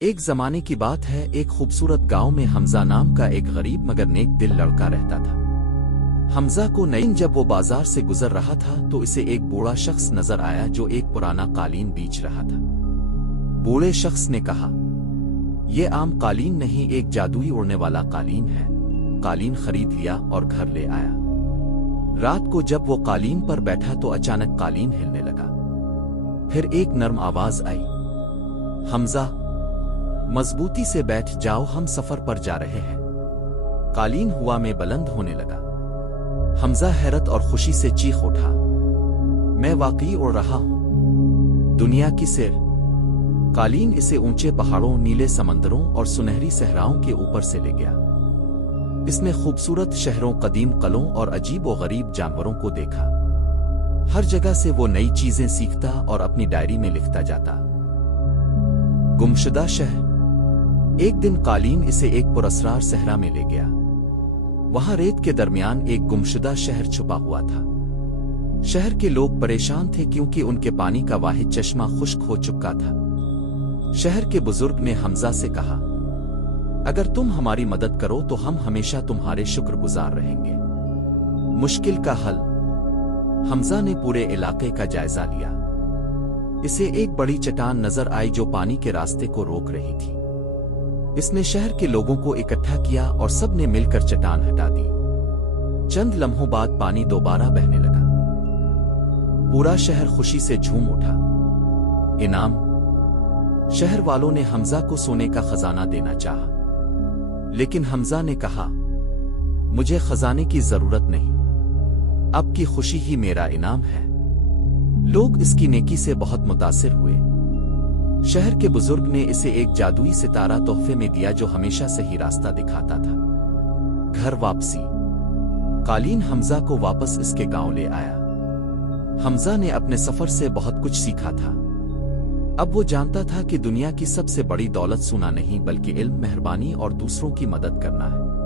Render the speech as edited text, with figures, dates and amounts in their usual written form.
ایک زمانے کی بات ہے، ایک خوبصورت گاؤں میں حمزہ نام کا ایک غریب مگر نیک دل لڑکا رہتا تھا۔ حمزہ کو نئی جب وہ بازار سے گزر رہا تھا تو اسے ایک بوڑھا شخص نظر آیا جو ایک پرانا قالین بیچ رہا تھا۔ بوڑھے شخص نے کہا، یہ عام قالین نہیں، ایک جادوئی اڑنے والا قالین ہے۔ قالین خرید لیا اور گھر لے آیا۔ رات کو جب وہ قالین پر بیٹھا تو اچانک قالین ہلنے لگا۔ پھر ایک نرم آواز آئی، حمزہ مضبوطی سے بیٹھ جاؤ، ہم سفر پر جا رہے ہیں۔ قالین ہوا میں بلند ہونے لگا۔ حمزہ حیرت اور خوشی سے چیخ اٹھا، میں واقعی اڑ رہا ہوں، دنیا کی سیر۔ قالین اسے اونچے پہاڑوں، نیلے سمندروں اور سنہری صحراؤں کے اوپر سے لے گیا۔ اس نے خوبصورت شہروں، قدیم قلعوں اور عجیب و غریب جانوروں کو دیکھا۔ ہر جگہ سے وہ نئی چیزیں سیکھتا اور اپنی ڈائری میں لکھتا جاتا۔ گمشدہ شہر۔ ایک دن قالین اسے ایک پراسرار صحرا میں لے گیا۔ وہاں ریت کے درمیان ایک گمشدہ شہر چھپا ہوا تھا۔ شہر کے لوگ پریشان تھے کیونکہ ان کے پانی کا واحد چشمہ خشک ہو چکا تھا۔ شہر کے بزرگ نے حمزہ سے کہا، اگر تم ہماری مدد کرو تو ہم ہمیشہ تمہارے شکر گزار رہیں گے۔ مشکل کا حل۔ حمزہ نے پورے علاقے کا جائزہ لیا۔ اسے ایک بڑی چٹان نظر آئی جو پانی کے راستے کو روک رہی تھی۔ اس نے شہر کے لوگوں کو اکٹھا کیا اور سب نے مل کر چٹان ہٹا دی۔ چند لمحوں بعد پانی دوبارہ بہنے لگا۔ پورا شہر خوشی سے جھوم اٹھا۔ انعام۔ شہر والوں نے حمزہ کو سونے کا خزانہ دینا چاہا، لیکن حمزہ نے کہا، مجھے خزانے کی ضرورت نہیں، اب کی خوشی ہی میرا انعام ہے۔ لوگ اس کی نیکی سے بہت متاثر ہوئے۔ شہر کے بزرگ نے اسے ایک جادوئی ستارہ تحفے میں دیا جو ہمیشہ صحیح راستہ دکھاتا تھا۔ گھر واپسی۔ قالین حمزہ کو واپس اس کے گاؤں لے آیا۔ حمزہ نے اپنے سفر سے بہت کچھ سیکھا تھا۔ اب وہ جانتا تھا کہ دنیا کی سب سے بڑی دولت سونا نہیں بلکہ علم، مہربانی اور دوسروں کی مدد کرنا ہے۔